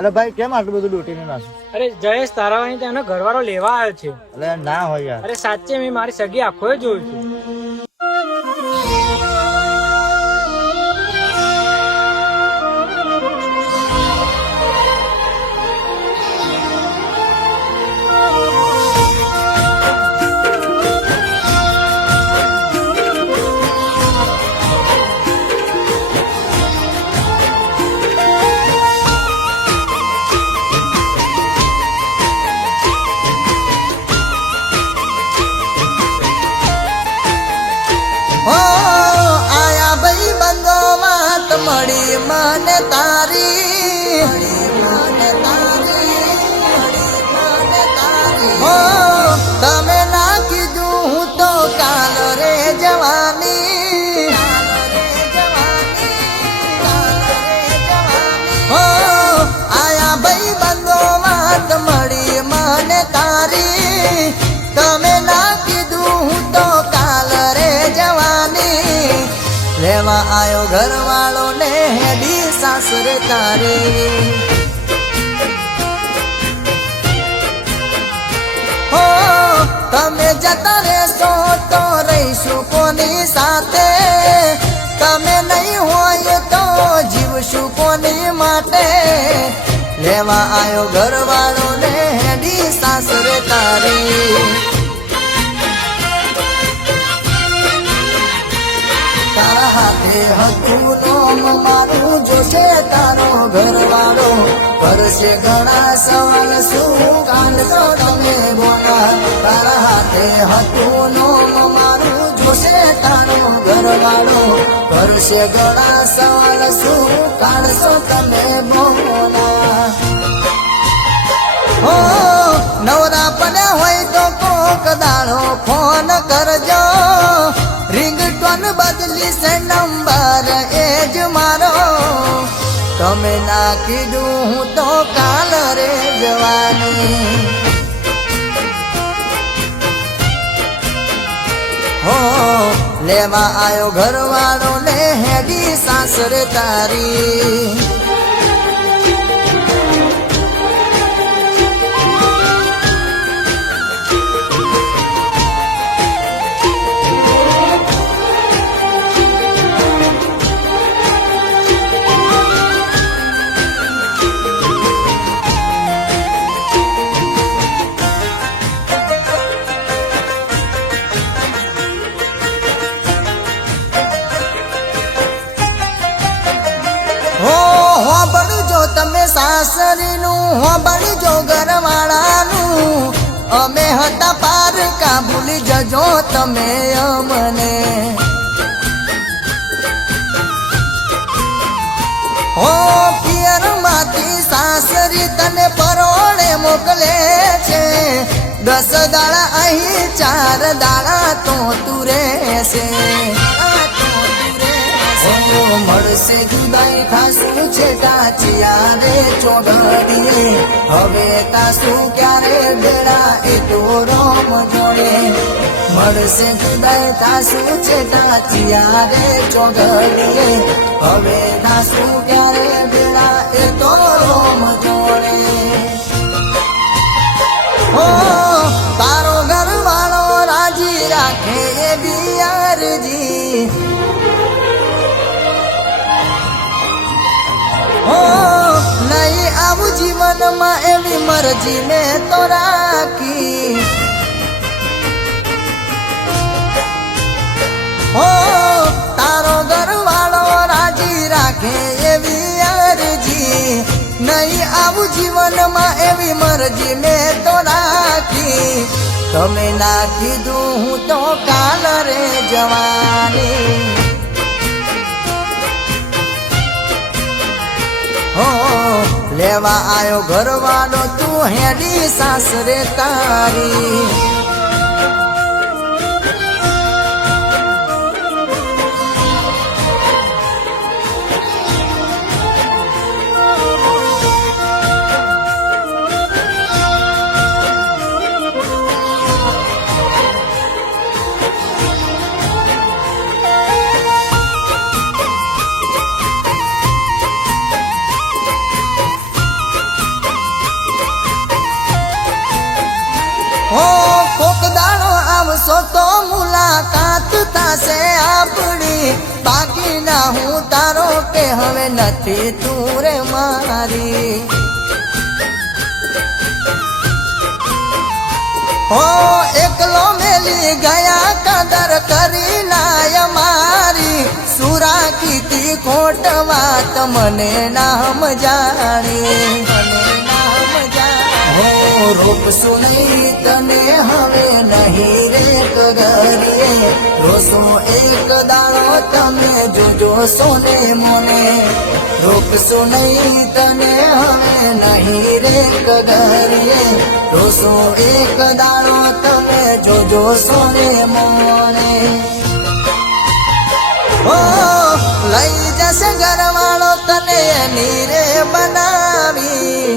અરે ભાઈ કેમ આટલું બધું લૂંટીને નાખું? અરે જયેશ તારાવાની તેનો ઘરવાળો લેવા આવ્યો છે. અરે ના હોય યાર. અરે સાચે મેં મારી સગી આંખોએ જોયું છે. આયા ભાઈ બંધો વાત મળી મને તારી હો તમે ના કીધું હું તો કાલ રે જવાની હો આયા ભાઈ બંધો વાત મળી મને તારી તમે ના કીધું હું તો કાલ રે જવાની લેવા આયો ઘરવાળો ને હેડી સાસરે તારી હો તમે જતા રહેશો તો રહીશું કોની સાથે તમે નહીં હોય તો જીવશું કોની માટે લેવા આયો ઘરવાળો ને હેડી સાસરે તારી તારા હાથે હતું નોમ મારું જોશે તારો ઘરવાળો કરશે ઘણા સવાલ શું કાઢશો તમે બોલા તારા હાથે હતું નોમ મારું જોશે તારો ઘરવાળો કરશે ઘણા સવાલ શું કાઢશો તમે બોલા હો નવરા પડ્યા હોય તો કોક દાડો ફોન કરજો રિંગટોન બદલી છે નંબર એ જ મારો તમે ના કીધું હું તો કાલ રે જવાની હો લેવા આયો ઘરવાળો ને હેડી સાસરે તારી તમે સાસરીનું હોબળજો ઘરવાળાનું અમે હતા પારકા ભૂલી જજો તમે અમને હો પિયર માંથી સાસરી તને પરોળે મોકલે છે 10 દાડા અહીં 4 દાડા તો તું રહેશે મળશે જુદાઈ ખાસું છે કાચિયા રે ચોગડીએ હવે તાસું ક્યારે બેડા એ તો રોમ જોડે મળશે જુદાઈ તાસું છે કાચિયા રે ચોગડીએ હવે તાસું ક્યારે બેડા એ તો રોમ જોડે હો તારો ઘરવાળો રાજી રાખે એ બિયારજી હો નહીં આવું જીવનમાં એવી મરજી મેં તો રાખી હો તારો ઘરવાળો રાજી રાખે એવી અરજી નહીં આવું જીવનમાં એવી મરજી મેં તો રાખી તમે ના કીધું હું તો કાલ રે જવાની હો લેવા આયો ઘરવાળો તું હેડી સાસરે તારી કોક દાડો આવશો તો મુલાકાત થશે આપણી બાકી ના હું તારો કે હવે નથી તું રે મારી હો એકલો મેલી ગયા કદર કરી નાય મારી સુરાખીતી ખોટ વાત મને નામ જાણી હો રોકશું નહીં તને હવે નહીં રે કગરીએ રોસો એક દાડો તમે જોજો સોને મોને રોકશું નહીં તને હવે નહીં રે કગરીએ રોસો એક દાડો તમે જોજો સોને મોને ઓ લઈ જશે ઘરવાળો તને એની રે બનાવી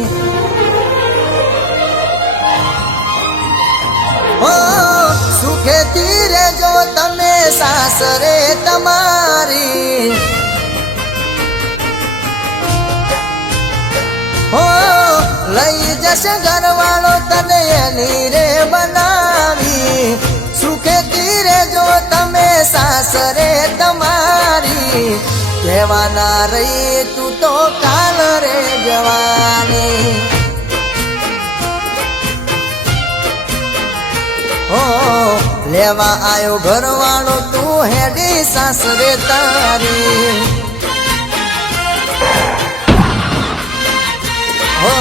ઓ સુખેથી રહેજો તમે સાસરે તમારી હો લઈ જશે ઘરવાળો તને એની રે બનાવી સુખેથી રહેજો તમે સાસરે તમારી કહેવાના રહી તું તો કાલ રે જવાની હો લેવા આયો ઘરવાળો તું હેડી સાસરે તારી હો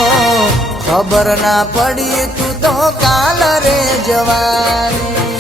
ખબર ના પડી તું તો કાલ રે જવાની